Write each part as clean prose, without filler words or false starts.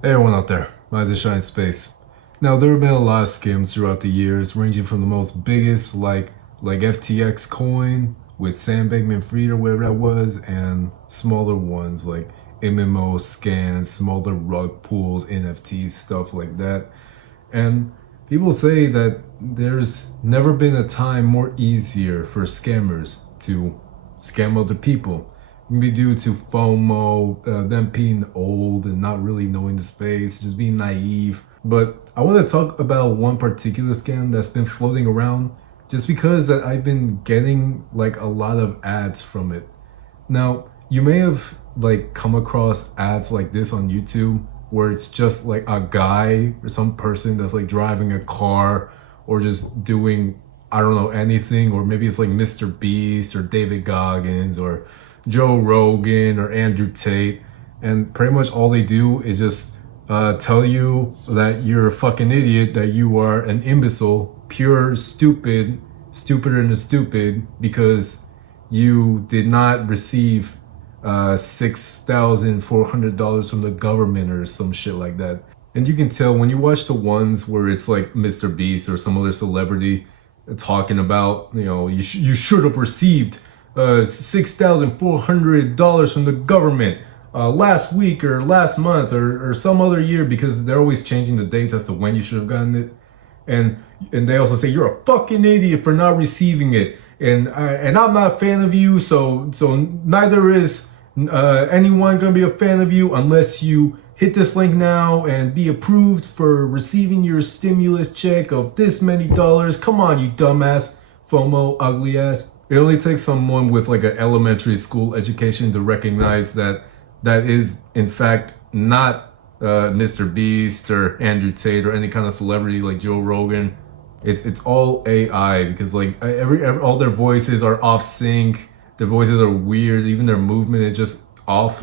Hey everyone out there, Rise of Shine Space. Now there have been a lot of scams throughout the years, ranging from the most biggest like FTX coin with Sam Bankman-Fried or whatever that was, and smaller ones like MMO scans, smaller rug pools, NFTs, stuff like that. And people say that there's never been a time more easier for scammers to scam other people. It can be due to FOMO, them being old and not really knowing the space, just being naive. But I want to talk about one particular scam that's been floating around just because that I've been getting like a lot of ads from it. Now, you may have like come across ads like this on YouTube where it's just like a guy or some person that's like driving a car or just doing I don't know anything, or maybe it's like Mr. Beast or David Goggins or Joe Rogan or Andrew Tate, and pretty much all they do is just tell you that you're a fucking idiot, that you are an imbecile, pure stupid, stupider than the stupid, because you did not receive $6,400 from the government or some shit like that. And you can tell when you watch the ones where it's like Mr. Beast or some other celebrity talking about, you should have received $6,400 from the government last week or last month or some other year, because they're always changing the dates as to when you should have gotten it. And they also say you're a fucking idiot for not receiving it, and I'm not a fan of you, so neither is anyone gonna be a fan of you unless you hit this link now and be approved for receiving your stimulus check of this many dollars. Come on, you dumbass, FOMO, ugly ass. It only takes someone with like an elementary school education to recognize that that is in fact not Mr. Beast or Andrew Tate or any kind of celebrity like Joe Rogan. It's all AI, because like every all their voices are off sync. Their voices are weird. Even their movement is just off.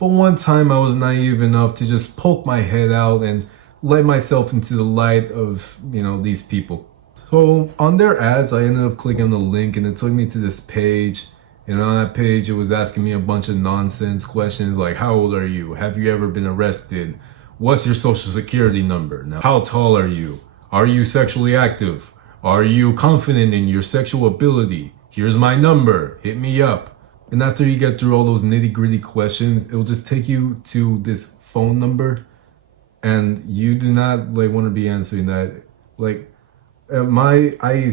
But one time I was naive enough to just poke my head out and let myself into the light of these people. So on their ads, I ended up clicking on the link and it took me to this page. And on that page, it was asking me a bunch of nonsense questions like, how old are you? Have you ever been arrested? What's your social security number? Now, how tall are you? Are you sexually active? Are you confident in your sexual ability? Here's my number. Hit me up. And after you get through all those nitty gritty questions, it will just take you to this phone number. And you do not like want to be answering that. Like, I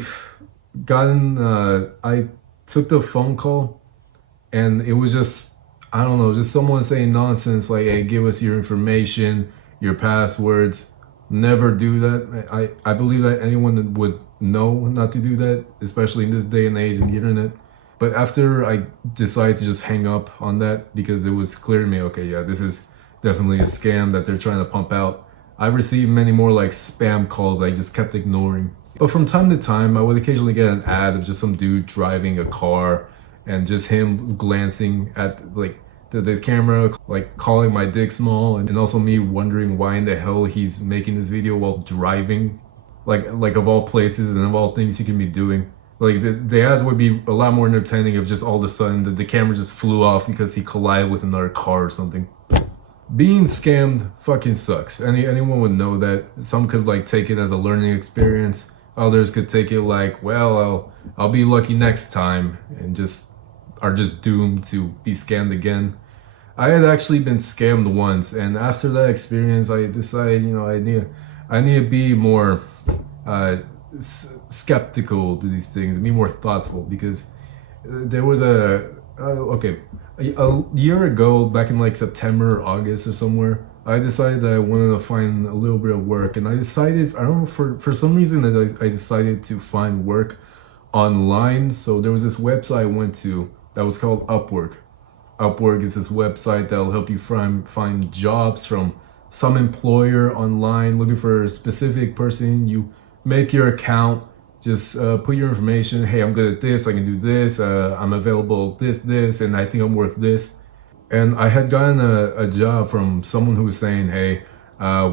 took the phone call and it was just, I don't know, just someone saying nonsense like, hey, give us your information, your passwords. Never do that. I believe that anyone would know not to do that, especially in this day and age in the internet. But after I decided to just hang up on that because it was clear to me, okay, yeah, this is definitely a scam that they're trying to pump out. I received many more like spam calls I just kept ignoring. But from time to time, I would occasionally get an ad of just some dude driving a car and just him glancing at like the camera, like calling my dick small, and also me wondering why in the hell he's making this video while driving. Like of all places and of all things he can be doing. Like the ads would be a lot more entertaining if just all of a sudden the camera just flew off because he collided with another car or something. Being scammed fucking sucks. Anyone would know that. Some could like take it as a learning experience. Others could take it like, well, I'll be lucky next time, and just are just doomed to be scammed again. I had actually been scammed once, and after that experience, I decided, I need to be more skeptical to these things and be more thoughtful, because there was a year ago, back in like September or August or somewhere, I decided that I wanted to find a little bit of work, and I decided, I don't know, for some reason that I decided to find work online. So there was this website I went to that was called Upwork. Upwork is this website that will help you find jobs from some employer online looking for a specific person. You make your account, just put your information. Hey, I'm good at this. I can do this. I'm available this, and I think I'm worth this. And I had gotten a job from someone who was saying, hey,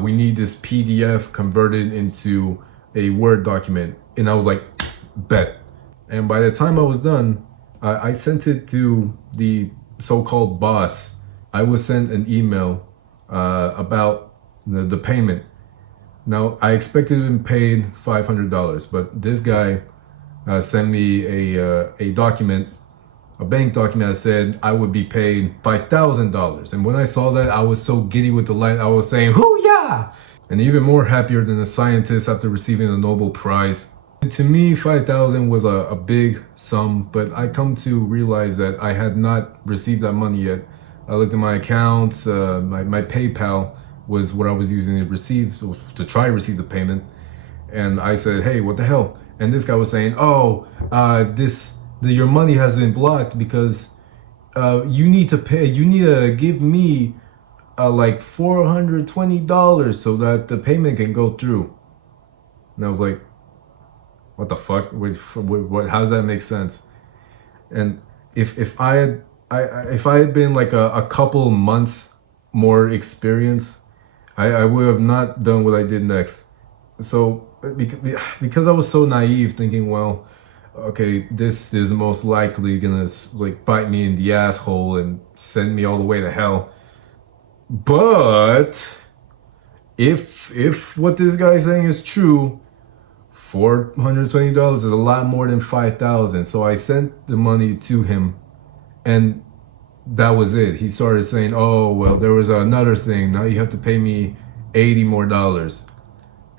we need this PDF converted into a Word document. And I was like, bet. And by the time I was done, I sent it to the so-called boss. I was sent an email about the payment. Now I expected to be paid $500, but this guy sent me a document, a bank document that said I would be paid $5,000. And when I saw that, I was so giddy with delight. I was saying, "Hoo-yah!" And even more happier than a scientist after receiving a Nobel Prize. To me, 5,000 was a big sum, but I come to realize that I had not received that money yet. I looked at my accounts, my PayPal was what I was using to try to receive the payment. And I said, "Hey, what the hell?" And this guy was saying, "Oh, your money has been blocked because you need to give me like $420 so that the payment can go through." And I was like, what the fuck? What? How does that make sense? And if I had been like a couple months more experience, I would have not done what I did next. So because I was so naive, thinking, well, okay, this is most likely gonna like bite me in the asshole and send me all the way to hell. But if what this guy is saying is true, $420 is a lot more than 5,000. So I sent the money to him, and that was it. He started saying, "Oh, well, there was another thing. Now you have to pay me $80 more."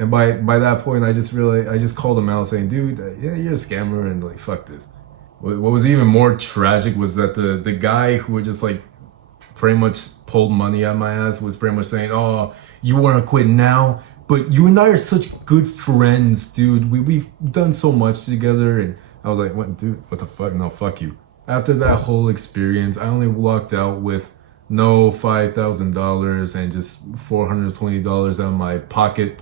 And by that point, I just called him out saying, "Dude, yeah, you're a scammer, and like, fuck this." What was even more tragic was that the guy who had just like pretty much pulled money out my ass was pretty much saying, "Oh, you want to quit now? But you and I are such good friends, dude. We've done so much together." And I was like, "What, dude? What the fuck? No, fuck you." After that whole experience, I only walked out with no $5,000 and just $420 out of my pocket.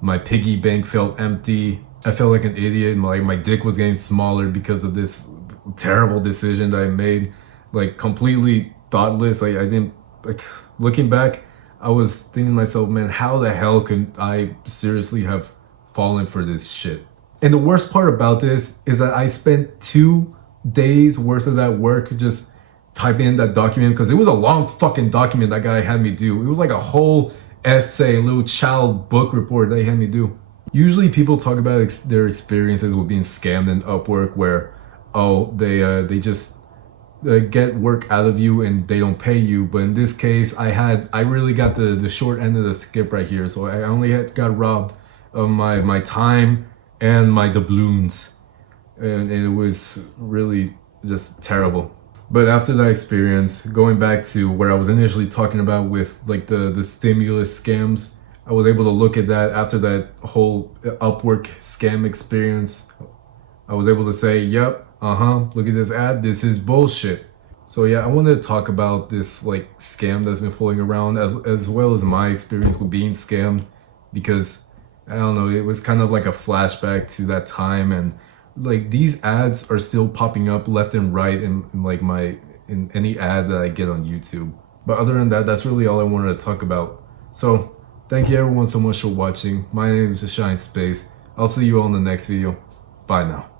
My piggy bank felt empty. I felt like an idiot. My dick was getting smaller because of this terrible decision that I made. Like, completely thoughtless. I didn't, like, looking back, I was thinking to myself, man, how the hell could I seriously have fallen for this shit? And the worst part about this is that I spent 2 days worth of that work just typing in that document, because it was a long fucking document that guy had me do. It was like a whole essay, a little child book report that he had me do. Usually people talk about their experiences with being scammed in Upwork, where, oh, they just get work out of you and they don't pay you. But in this case, I really got the short end of the stick right here. So I only got robbed of my time and my doubloons, and it was really just terrible. But after that experience, going back to where I was initially talking about with like the stimulus scams, I was able to look at that after that whole Upwork scam experience. I was able to say, yep, look at this ad, this is bullshit. So yeah, I wanted to talk about this like scam that's been floating around, as well as my experience with being scammed, because I don't know, it was kind of like a flashback to that time, and like these ads are still popping up left and right in any ad that I get on YouTube. But other than that, that's really all I wanted to talk about. So thank you everyone so much for watching. My name is Shine Space. I'll see you all in the next video. Bye now.